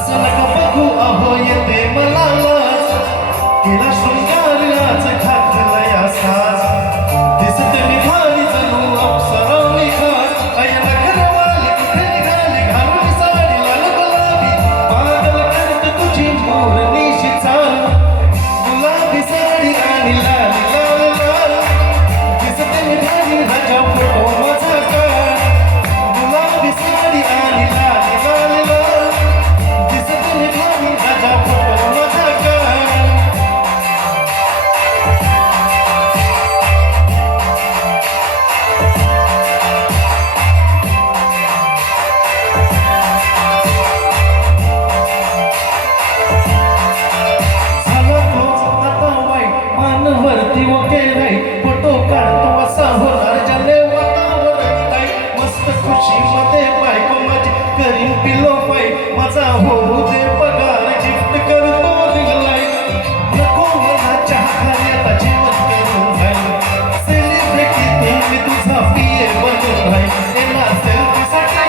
असं नका बघू अहो येते मला लाज केला शृंगार आज घातलंय साज दिसते मी भारी जणू अप्सरा मी खास अय्या घरवाली कुठे निघाली घालून साडी लाल गुलाबी पागल करत तुझी मोरणीशी चाल गुलाबी साडी आणि लाल लाल लाल दिसते मी भारी राजा फोटो माझा काळ गुलाबी साडी आणि लाल लाल लाल दिसते मी भारी राजा फोटो माझा काळ वरती ओके नाही फोटो काढतो असा होणार ज्याने वातावरण नाही मस्त खुशी मध्ये बायको माझी करीन पिलो पाय माझा होऊ दे पगार गिफ्ट करतो रिंगलाय नको मला चहा खाण्याचा जेवण करून जाईल सेलिब्रिटी तुम्ही तुझा पिये बनून राहील एना सेल्फीसाठी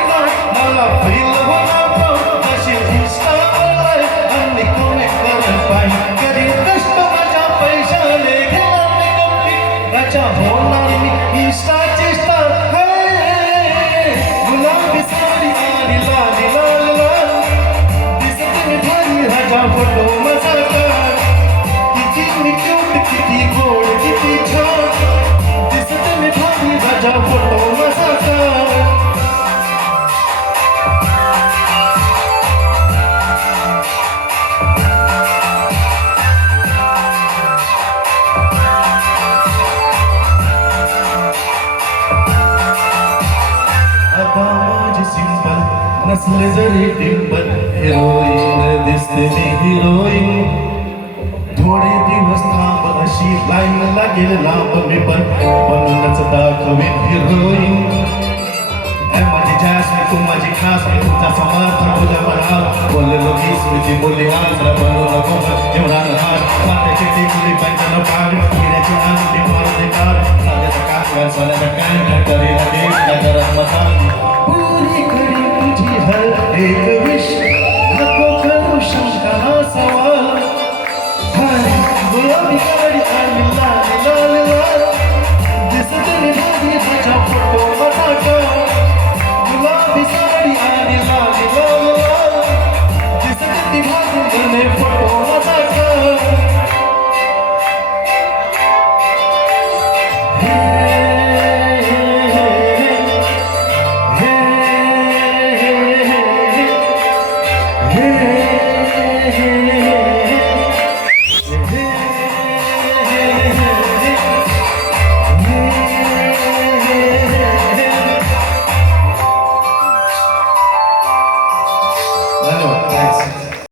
मला फील होणार अशी इंस्टा आणि कमेंट करत पाहिजे करीन कष्ट माझ्या पैशाने राजा होणार मी इंस्टाची स्टार गुलाबी साडी आणि लाल लाल लाल दिसते मी भारी राजा फोटो माझा काळ किती मी क्यूट किती गोड किती छान दिसते मी भारी राजा फोटो माझा काळ नसले जरी डिंपल हिरोईन दिसते मी हिरोईन थोडे दिवस थांब अशी लाईन लागेल लांब मी पण बनूनच दाखवीन हिरोईन माझी जास तू माझी खास मी तुझा समर्थ तुझ्या मनात बोललो की स्मृती बोलली आज बनू नको एवढा हात मात्याची टिकली पंचन पाग हिऱ्याची अंगठी मारते कार साध्याचा कासवर सोन्याचा कान करीला देश नगरात मतान पुरी खरी तुझी हर एक विश नको करू शंका सवाल भारी गुलाबी साडी आणि लाल लाल लाल दिसते मी भारी तुझा फोटो माझा काळ गुलाबी साडी आणि लाल लाल लाल दिसते ती भारी फोटो